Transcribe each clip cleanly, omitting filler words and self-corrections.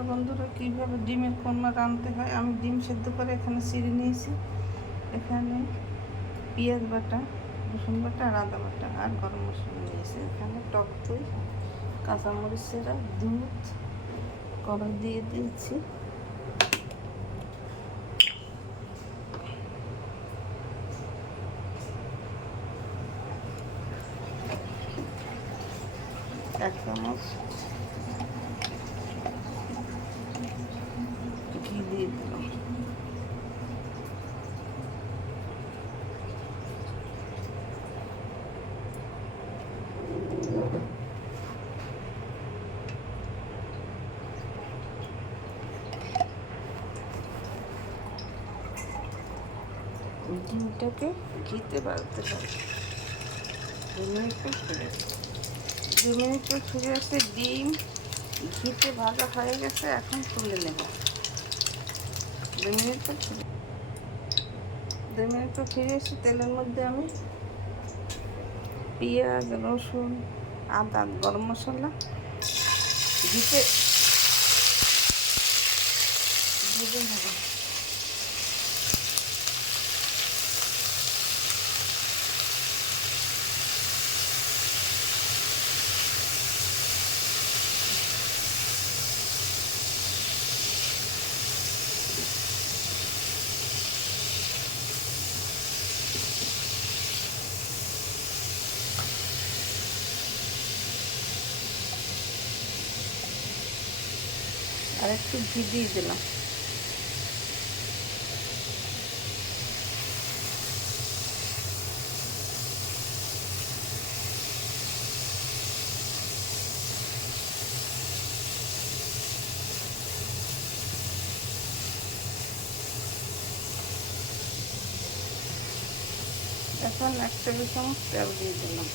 নমস্কার বন্ধুরা, কীভাবে ডিমের কোরমা রাঁধতে হয়। আমি ডিম সেদ্ধ করে এখানে ছিঁড়ে নিয়েছি। এখানে পেঁয়াজ বাটা, রসুন বাটা আর আদা বাটা আর গরম মশলা নিয়েছি। এখানে টক দই, কাঁচামরিচের দুধ কড়া দিয়ে দিয়েছি। এক চামচ ঘি দিয়ে দিলাম। ডিমটাকে ঘিতে ভাজতে হবে। 2 মিনিট পর ফিরে আসে। 2 মিনিট পর ফিরে আসে। ডিম ঘিতে ভাজা হয়ে গেছে, এখন তুলে নেব। 2 মিনিট পর ফিরে 2 মিনিট পর ফিরে এসে তেলের মধ্যে আমি পেঁয়াজ, রসুন, আদা, গরম মশলা ঘিতে ভেজে নেব। আর একটু ঘি দিয়ে দিলাম। এখন 1 টেবিল চামচ তেল দিয়ে দিলাম।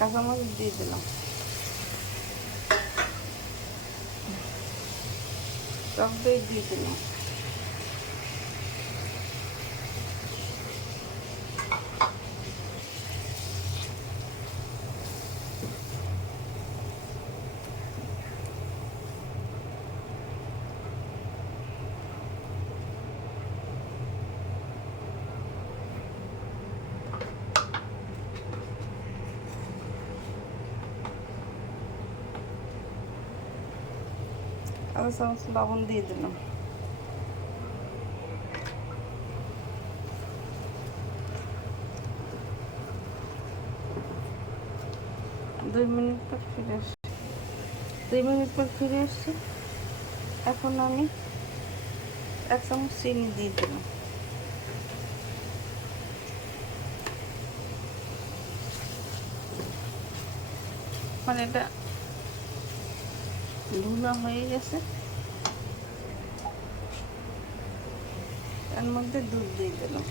কাঁচামরিচ দিয়ে দিলাম। টক দই দিয়ে দিলাম। আধা চামচ লবণ দিয়ে দিলাম। দুই মিনিট পর ফিরে আসছি। 2 মিনিট পর ফিরে এসছি। এখন আমি 1 চামচ চিনি দিয়ে দিলাম। মানে এটা ধুনা হয়ে গেছে। এর মধ্যে দুধ দিয়ে দিলাম।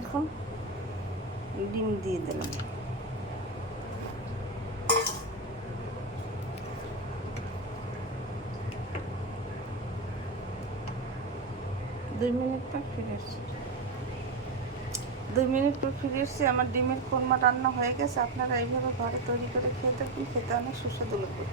এখন ডিম দিয়ে দিলাম। দুই মিনিট পর ফিরে এসছি। 2 মিনিট পর ফিরে এসছি। আমার ডিমের কোরমা রান্না হয়ে গেছে। আপনারা এইভাবে ঘরে তৈরি করে খেয়ে থাকুন, খেতে অনেক সুস্বাদু লাগবে।